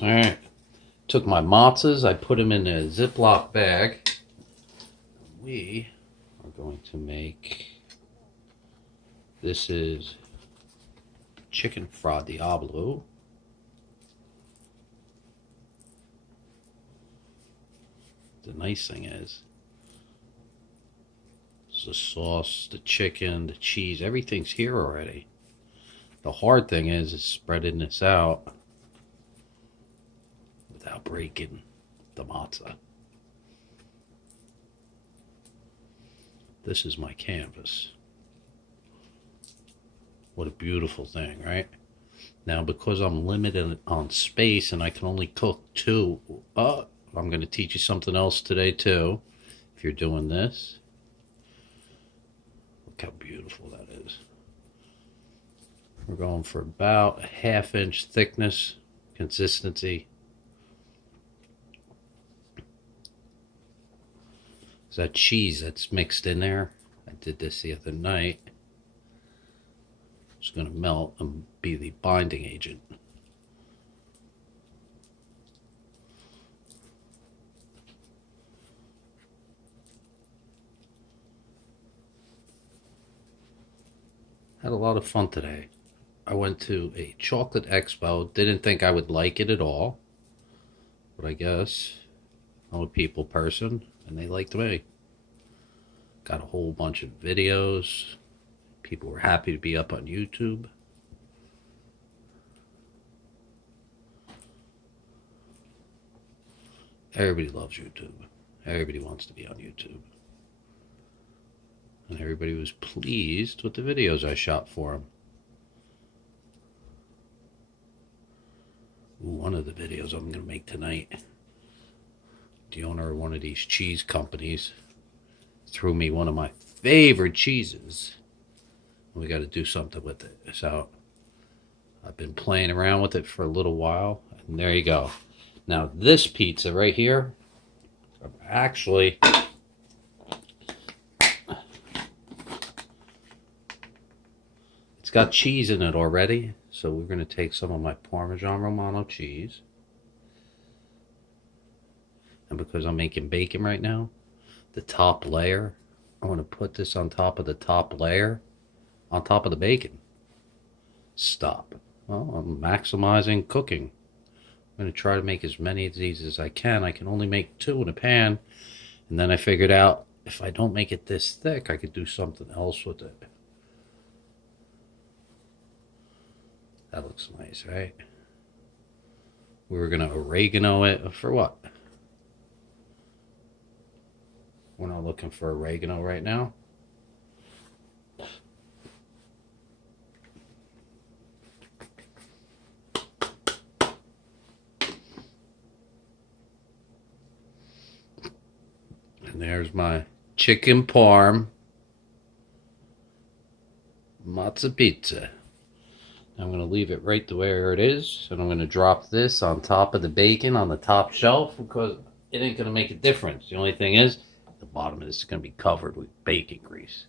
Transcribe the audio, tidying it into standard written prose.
All right. Took my matzos. I put them in a Ziploc bag. We are going to make. This is chicken Fradiavolo. The nice thing is, the sauce, the chicken, the cheese, everything's here already. The hard thing is spreading this out without breaking the matzah. This is my canvas. What a beautiful thing, right? Now, because I'm limited on space and I can only cook two, I'm going to teach you something else today too. If you're doing this, look how beautiful that is. We're going for about a ½ inch thickness, consistency. So that cheese that's mixed in there, I did this the other night. It's going to melt and be the binding agent. Had a lot of fun today. I went to a chocolate expo. Didn't think I would like it at all, but I guess I'm a people person and they liked me. Got a whole bunch of videos. People were happy to be up on YouTube. Everybody loves YouTube. Everybody wants to be on YouTube. And everybody was pleased with the videos I shot for them. One of the videos I'm going to make tonight, the owner of one of these cheese companies threw me one of my favorite cheeses. We got to do something with it. So I've been playing around with it for a little while. And there you go. Now this pizza right here, actually, it's got cheese in it already. So we're going to take some of my Parmesan Romano cheese. And because I'm making bacon right now, the top layer, I want to put this on top of the top layer, on top of the bacon. Stop. Well, I'm maximizing cooking. I'm going to try to make as many of these as I can. I can only make 2 in a pan. And then I figured out if I don't make it this thick, I could do something else with it. That looks nice, right? We were going to oregano it for what? We're not looking for oregano right now. And there's my chicken parm matzo pizza. I'm going to leave it right the where it is, and I'm going to drop this on top of the bacon on the top shelf because it ain't going to make a difference. The only thing is, the bottom of this is going to be covered with bacon grease.